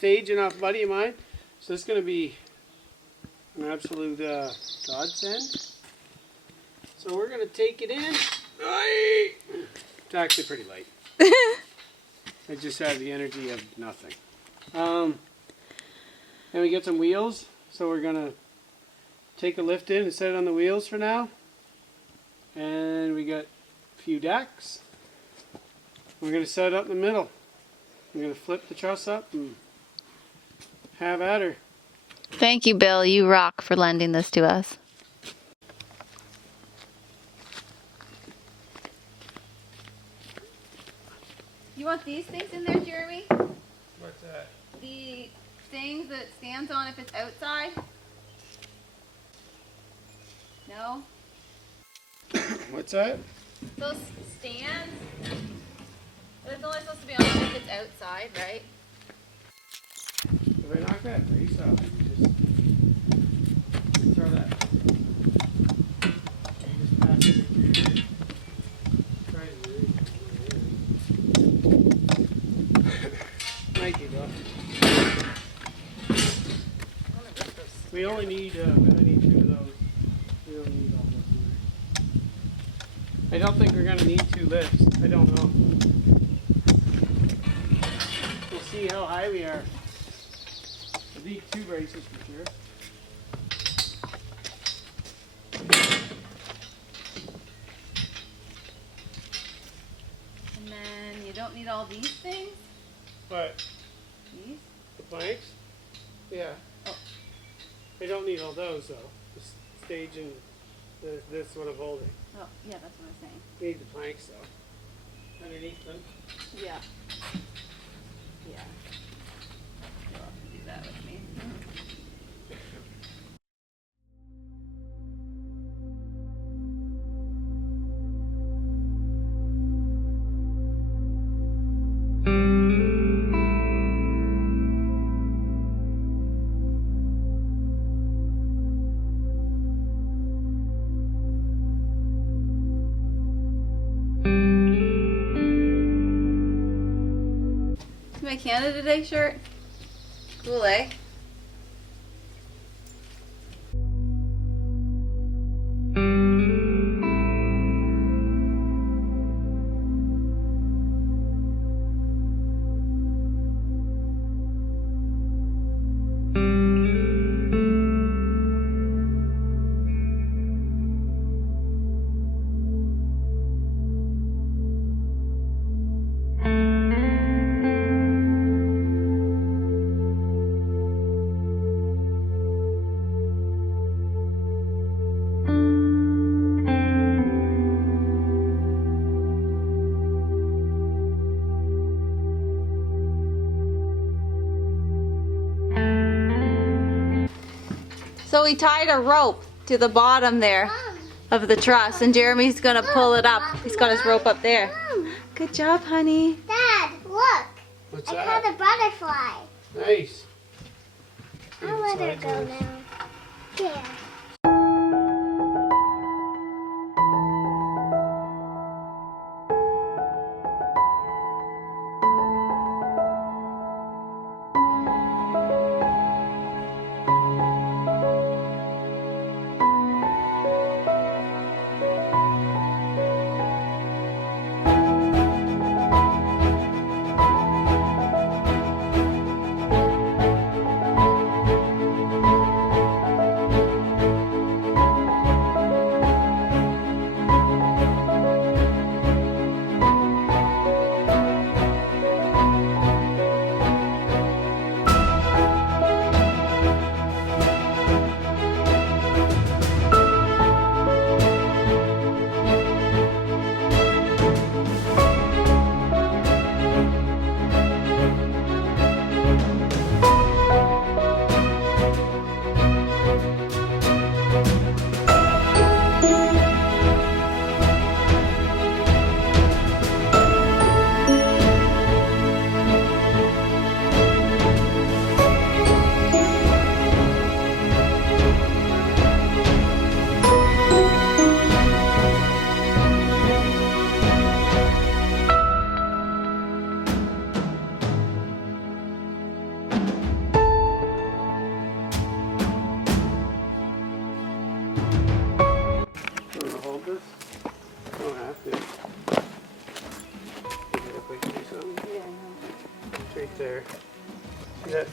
staging off a buddy of mine. So it's going to be an absolute godsend. So we're going to take it in. It's actually pretty light. I just have the energy of nothing. And we get some wheels. So we're going to take a lift in and set it on the wheels for now. And we got a few decks. We're going to set it up in the middle. We're going to flip the truss up and have at her. Thank you, Bill. You rock for lending this to us. You want these things in there, Jeremy? What's that? The things that it stands on if it's outside? No? What's that? Those stands? It's only supposed to be on if it's outside, right? If I knock that grease off, you just throw that. Just pass it into your try to Thank you, Doc. We only need 2 of those. We don't need all those. I don't think we're gonna need 2 lifts. I don't know. We'll see how high we are. I need 2 braces for sure. And then you don't need all these things? What? These? The planks? Yeah. Oh. I don't need all those though. The stage and this what I'm holding. Oh, yeah, that's what I'm saying. Need the planks though. Underneath them. Yeah. Yeah. You'll have to do that with me. My Canada Day shirt. Cool, eh? So we tied a rope to the bottom there of the truss, and Jeremy's gonna pull it up. He's got his rope up there. Good job, honey. Dad, look. What's I that? caught a butterfly. Nice. I'll let her go now. Yeah.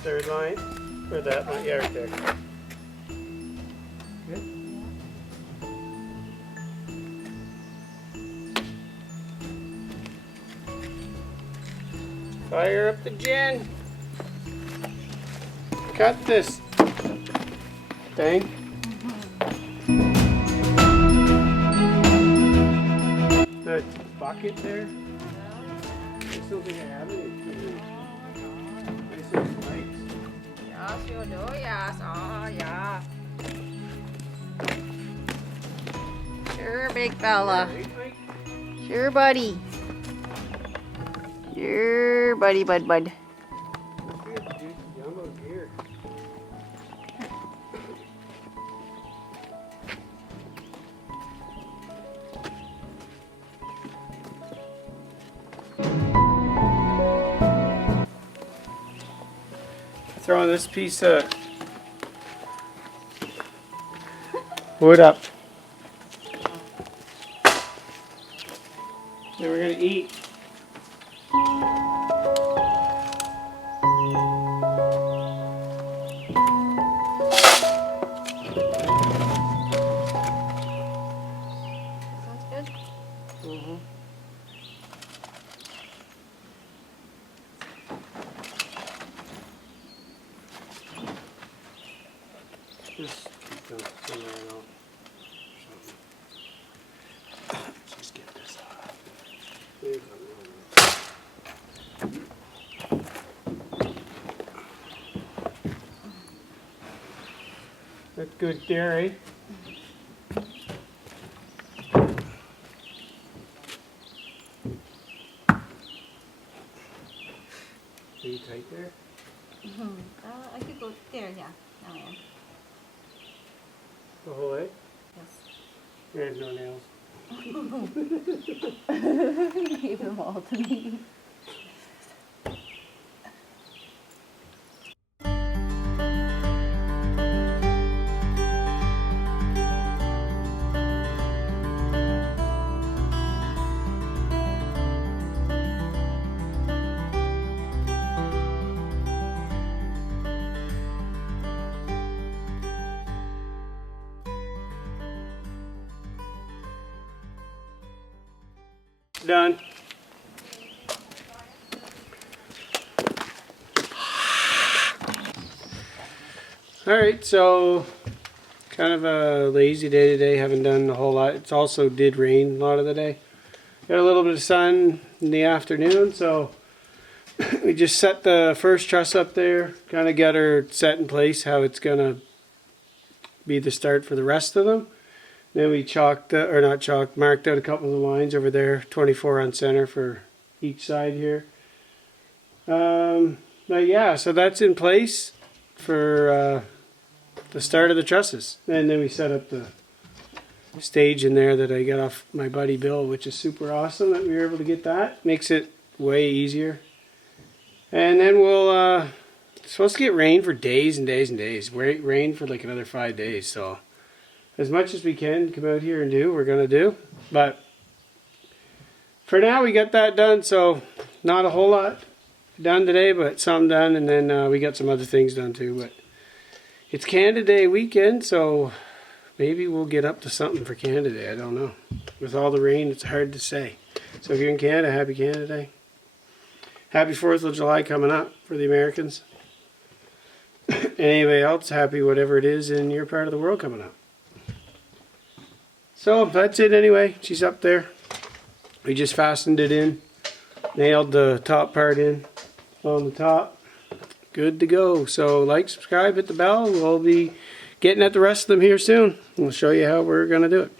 third line, or that line, yeah, right there. Good. Fire up the gin. Cut this thing. The bucket there. I still think I have it. I see some lights. Yes, you do, yes. Oh, yeah. Sure, big fella. Sure, buddy. Sure, buddy, bud. Throwing this piece of wood up. Then we're gonna eat. Sounds good. Mm-hmm. Just keep them in there and all. Just get this off. That's good dairy. Are you tight there? I could go there, yeah. Now I am. The whole way? Yes. There's no nails. You gave them all to me. Done. Alright, so kind of a lazy day today, haven't done a whole lot. It's also did rain a lot of the day. Got a little bit of sun in the afternoon, so we just set the first truss up there, kind of got her set in place, how it's going to be the start for the rest of them. Then we marked out a couple of the lines over there, 24 on center for each side here. But yeah, so that's in place for the start of the trusses. And then we set up the stage in there that I got off my buddy Bill, which is super awesome that we were able to get that. Makes it way easier. And then we'll, supposed to get rain for days and days and days. Rain for like another 5 days, so as much as we can come out here and do, we're going to do. But for now, we got that done, so not a whole lot done today, but some done, and then we got some other things done too. But it's Canada Day weekend, so maybe we'll get up to something for Canada Day. I don't know. With all the rain, it's hard to say. So if you're in Canada, happy Canada Day. Happy 4th of July coming up for the Americans. Anybody else, happy whatever it is in your part of the world coming up. So that's it anyway. She's up there. We just fastened it in. Nailed the top part in on the top. Good to go. So like, subscribe, hit the bell. We'll be getting at the rest of them here soon. We'll show you how we're going to do it.